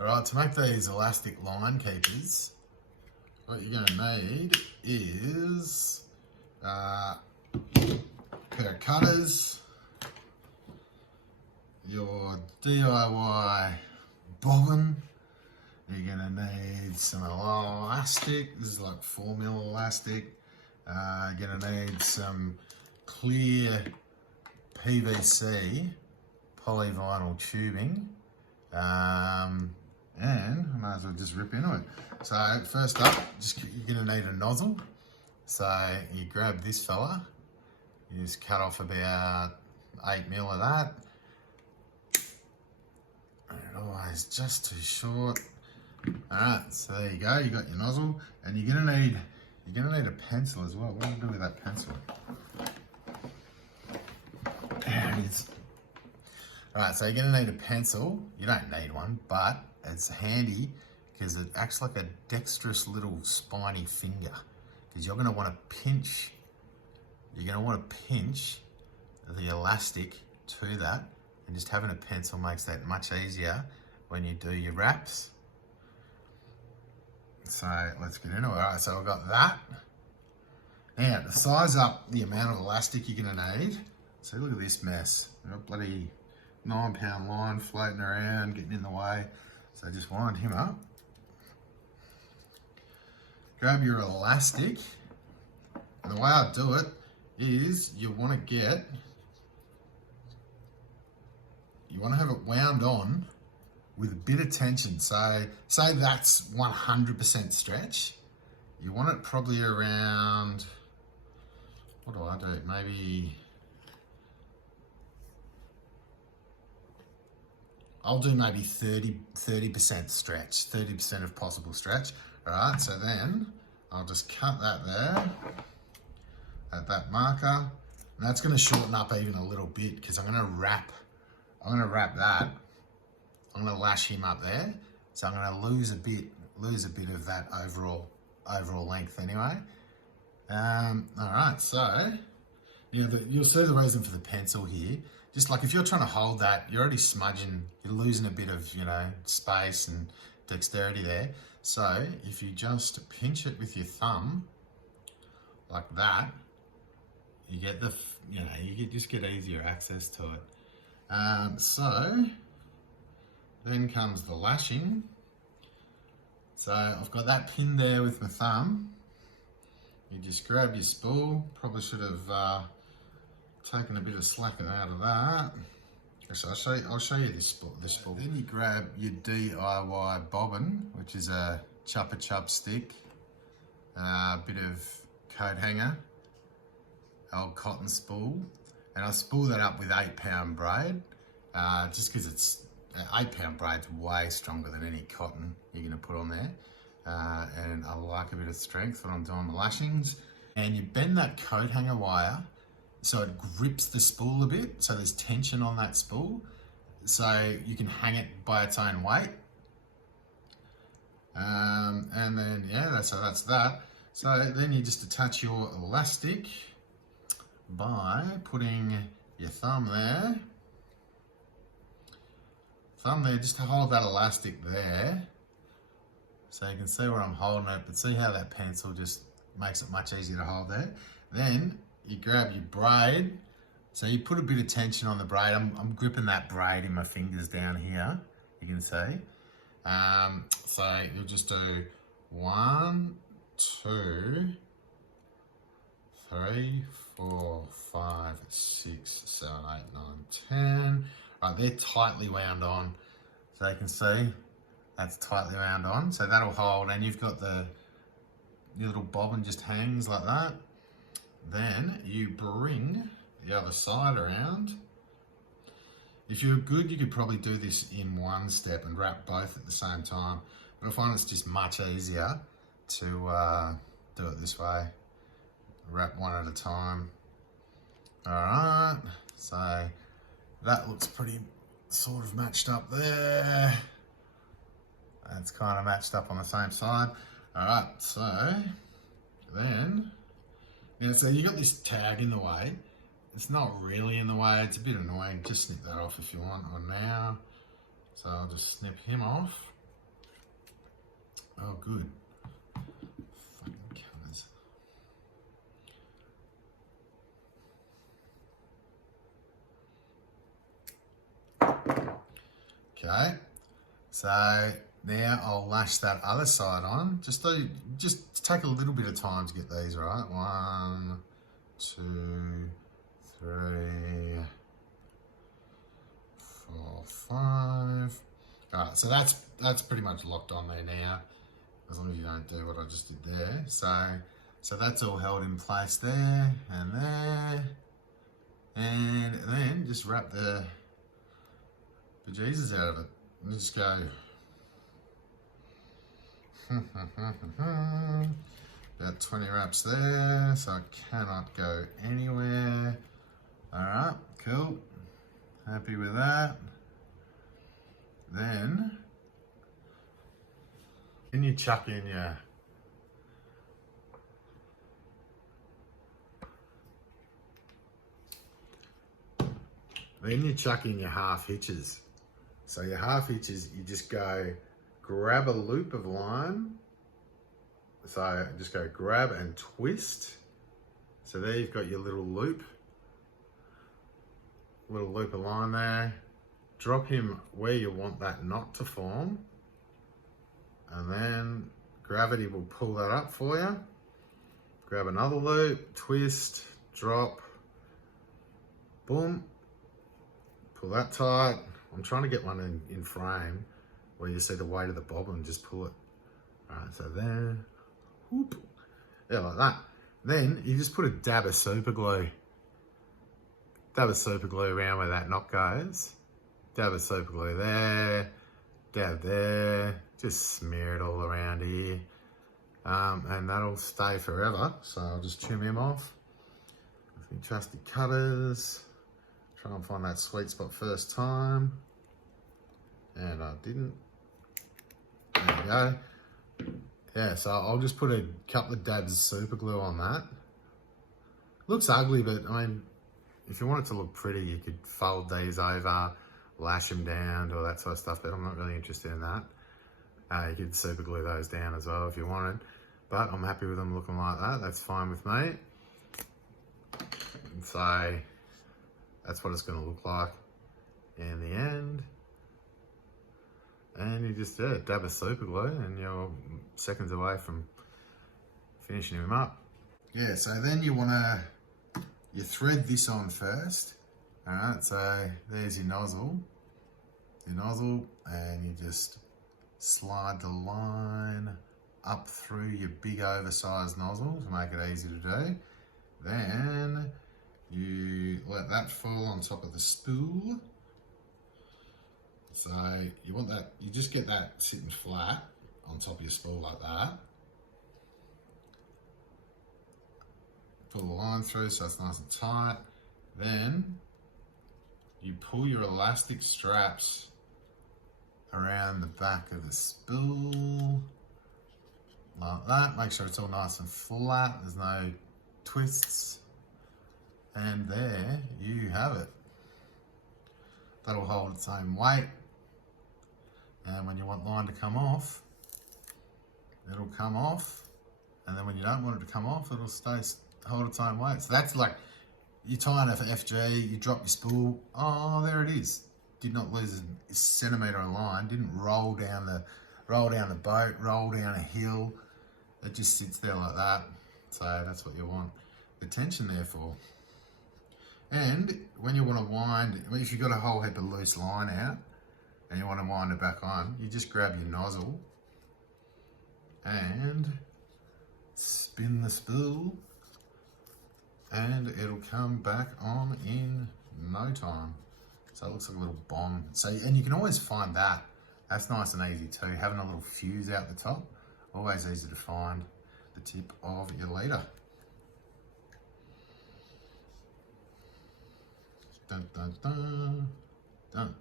Alright, to make these elastic line keepers, what you're going to need is a pair of cutters, your DIY bobbin, you're going to need some elastic, this is like 4mm elastic, you're going to need some clear PVC polyvinyl tubing, and I might as well just rip into it. So first up, you're going to need a nozzle. So you grab this fella, you just cut off about 8mm of that. And it always just too short. Alright, so there you go, you got your nozzle, and you're gonna need a pencil as well. What do you do with that pencil? There it is. Alright, so you're gonna need a pencil. You don't need one, but it's handy because it acts like a dexterous little spiny finger. Because you're gonna want to pinch. You're gonna want to pinch the elastic to that, and just having a pencil makes that much easier when you do your wraps. So let's get into it. Alright, so I've got that. Now, to size up the amount of elastic you're gonna need, so look at this mess. We've got bloody 9-pound line floating around, getting in the way. So just wind him up. Grab your elastic. And the way I do it is you want to have it wound on with a bit of tension. So say that's 100% stretch. You want it probably around, what do I do? Maybe, I'll do maybe 30% stretch, 30% of possible stretch. All right, so then I'll just cut that there at that marker. And that's gonna shorten up even a little bit because I'm gonna wrap that. I'm gonna lash him up there. So I'm gonna lose a bit of that overall length anyway. All right, so you'll see the reason for the pencil here. Just like if you're trying to hold that, you're already smudging, you're losing a bit of, space and dexterity there. So if you just pinch it with your thumb, like that, you get just get easier access to it. So then comes the lashing. So I've got that pinned there with my thumb. You just grab your spool. Probably should have taken a bit of slack out of that. Actually, I'll show you this spool. Then you grab your DIY bobbin, which is a Chupa Chup stick, a bit of coat hanger, old cotton spool, and I spool that up with 8-pound braid, just because it's 8-pound braid's way stronger than any cotton you're going to put on there, and I like a bit of strength when I'm doing the lashings. And you bend that coat hanger wire so it grips the spool a bit, so there's tension on that spool, so you can hang it by its own weight. And then that's that. So then you just attach your elastic by putting your thumb there just to hold that elastic there, so you can see where I'm holding it, but see how that pencil just makes it much easier to hold there. Then you grab your braid, so you put a bit of tension on the braid. I'm gripping that braid in my fingers down here, you can see. So you'll just do 1, 2, 3, 4, 5, 6, 7, 8, 9, 10. Right, they're tightly wound on, so you can see that's tightly wound on. So that'll hold, and you've got your little bobbin just hangs like that. Then you bring the other side around. If you're good, you could probably do this in one step and wrap both at the same time. But I find it's just much easier to do it this way. Wrap one at a time. All right, so that looks pretty sort of matched up there. It's kind of matched up on the same side. All right, so then, so you got this tag in the way. It's not really in the way, it's a bit annoying. Just snip that off if you want on now. So I'll just snip him off. Oh, good. Fucking colours. Okay, so now I'll lash that other side on. Just take a little bit of time to get these right. 1, 2, 3, 4, 5. All right, so that's pretty much locked on there now, as long as you don't do what I just did there. So that's all held in place there and there, and then just wrap the bejesus out of it and just go. About 20 wraps there, so I cannot go anywhere. All right, cool. Happy with that. Then you chuck in your half hitches. So your half hitches, you just go grab a loop of line. So just go grab and twist. So there you've got your little loop of line there. Drop him where you want that knot to form, and then gravity will pull that up for you. Grab another loop, twist, drop, boom, pull that tight. I'm trying to get one in frame where you see the weight of the bobbin and just pull it. All right, so there, whoop, yeah, like that. Then you just put a dab of super glue. Dab of super glue around where that knot goes. Dab of super glue there, dab there, just smear it all around here. And that'll stay forever. So I'll just trim him off with my trusty cutters. Try and find that sweet spot first time. And I didn't. There we go. Yeah, so I'll just put a couple of dabs of super glue on that. Looks ugly, but I mean, if you want it to look pretty, you could fold these over, lash them down, all that sort of stuff, but I'm not really interested in that. You could super glue those down as well if you wanted, but I'm happy with them looking like that. That's fine with me. And so that's what it's going to look like in the end. And you just dab a super glue and you're seconds away from finishing him up. Yeah, so then you thread this on first. All right, so there's your nozzle, and you just slide the line up through your big oversized nozzle to make it easy to do. Then you let that fall on top of the spool. So you want that, you just get that sitting flat on top of your spool like that. Pull the line through so it's nice and tight. Then you pull your elastic straps around the back of the spool like that. Make sure it's all nice and flat, there's no twists. And there you have it. That'll hold its own weight. And when you want line to come off, it'll come off. And then when you don't want it to come off, it'll hold its own weight. So that's like, you tie it for FG, you drop your spool, oh, there it is. Did not lose a centimetre of line, didn't roll down the boat, roll down a hill. It just sits there like that. So that's what you want the tension there for. And when you want to wind, if you've got a whole heap of loose line out and you want to wind it back on, you just grab your nozzle and spin the spool and it'll come back on in no time. So it looks like a little bomb. So, and you can always find that. That's nice and easy too. Having a little fuse out the top, always easy to find the tip of your leader. Dun, dun, dun, dun.